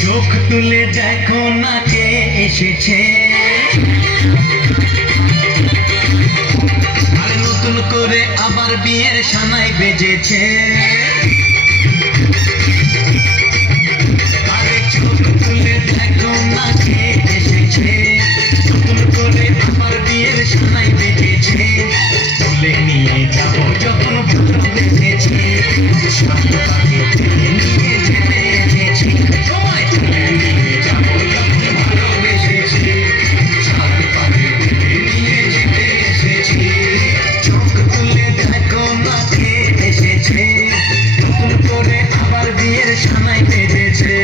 চোখ তুলে দেখো না কে এসেছে, আর নতুন করে আবার বিয়ের সানাই বেজেছে। আরে চোখ তুলে দেখো না কে এসেছে, নতুন করে আবার বিয়ের সানাই বেজেছে। তুলে নিয়ে যাবো যখন ভালোবেসেছি, সাত পাখি তুলে নিয়ে যেতে এসেছি। সময় তুলে নিয়ে যাবো যখন ভালোবেসেছি, সাত পাখি তুলে নিয়ে যেতে এসেছি। চোখ তুলে দেখো না কে এসেছে, নতুন করে আবার বিয়ের সানাই বেজেছে।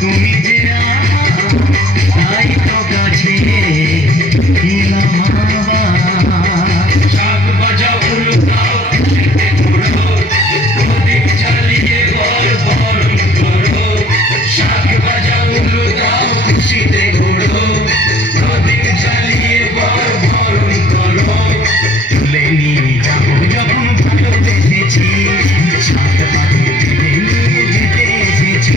তুমি যে তাই তো কাছে এলাম আবার। শাক বাজাও উল্টাও ঘোরো, প্রদীপ জ্বালিয়ে বর বরণ করো। শাক বাজাও উল্টাও খুশিতে ঘোরো, প্রদীপ জ্বালিয়ে বর বরণ করো। তুলে নিয়ে যাবো যখন ভালোবেসেছি, সাত পাখি তুলে নিয়ে যেতে এসেছি।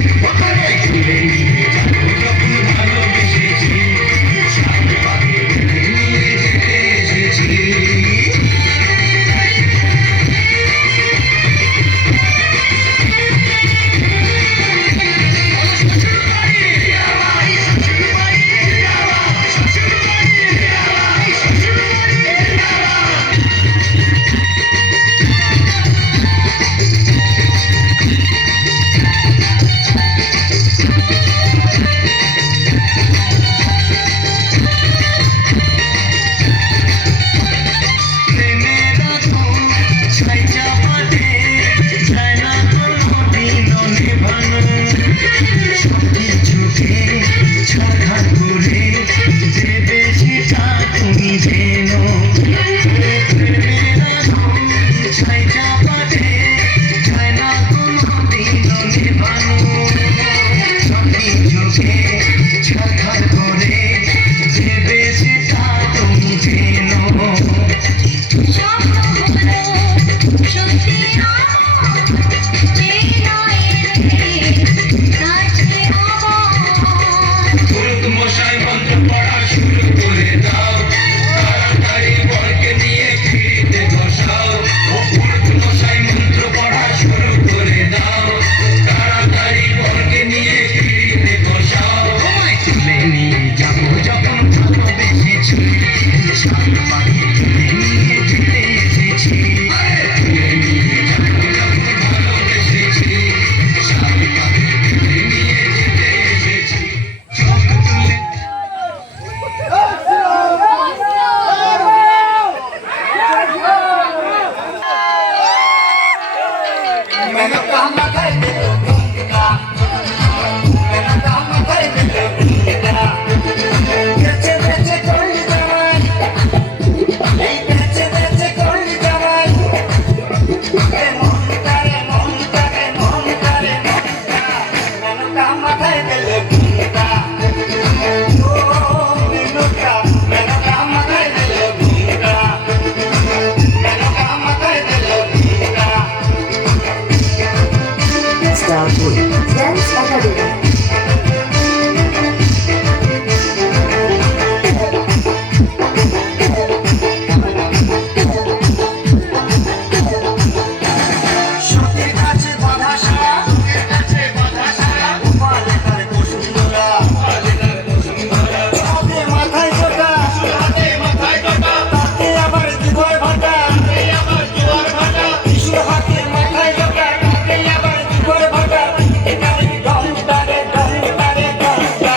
Dance Academy. সুখের কাছে বাধা সারা গোপালে তার বসুন্ধরা হাতে মাথায় জোটা তাতে আবার জীবয় ভাটা শিশুর হাতে মাথায় জোটা তাতে আবার জীবয় ভাটা এখানে ঘন্টারে ঘন্টা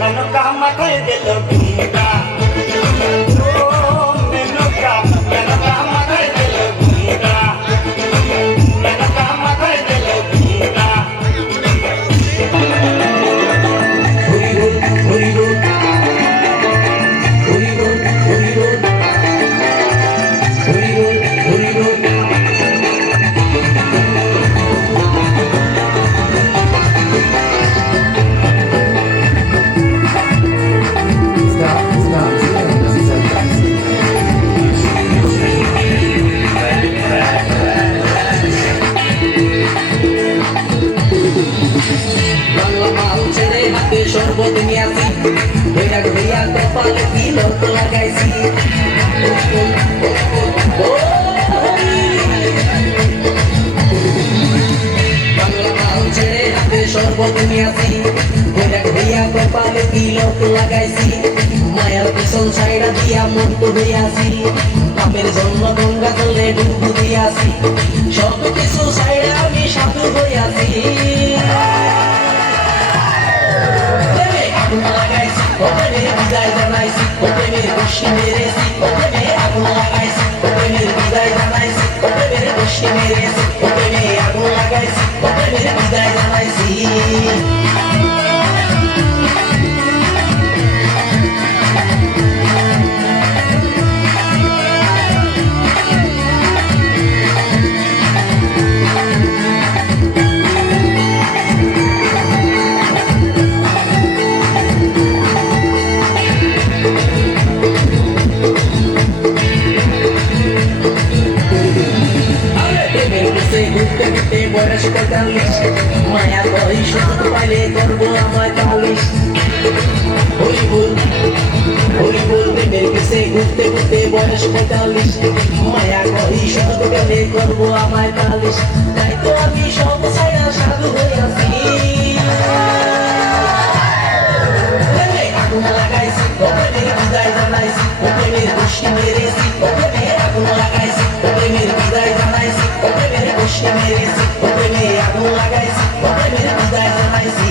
মেনকা মাথায় দিল ঘুমটা মেনকা মাথায় দিল ঘুমটা মেনকা মাথায় দিল ঘুমটা শরবত নিয়ে আসি ভৈরা ভৈয়া কপালে তিলক লাগাইছি বাংলা মাল ছেড়ে হাতে শরবত নিয়ে আসি ভৈরা ভৈয়া কপালে তিলক লাগাইছি মায়ার পিছন ছাইড়া দিয়া মুক্ত হইয়াছি পাপের জন্য গঙ্গা জলে ডুব দিয়াছি সব কিছু ছাইড়া আমি সাধু হইয়াছি আগুন লাগাইছি ওপেনে বিদায় জানাইছি ওপেনে বসি মেরেছি ওপেনে আগুন লাগাইছি ওপেনে বিদায় জানাইছি ওপেনে বসি মেরেছি ওপেনে আগুন লাগাইছি ওপেনে বিদায় জানাইছি ঘুরতে ঘুরতে বয়স 45 মায়া কই সুযোগ পাইলে করবো আমায় তালিশ হরি বল প্রেমের পিছে ঘুরতে ঘুরতে বয়স 45 মায়া কই সুযোগ পাইলে করবো আমায় তালিশ তাই তো আমি সব ছাইড়া সাধু হইয়াছি আগুন লাগাইছি ওপেনে বিদায় জানাইছি ওপেনে বসি মেরেছি ওপেনে আগুন লাগাইছি ওপেনে বিদায় জানাইছি ওপেনে বসি মেরেছি ওপেনে আগুন লাগাইছি ওপেনে বিদায় জানাইছি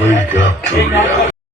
Wake up, Julia.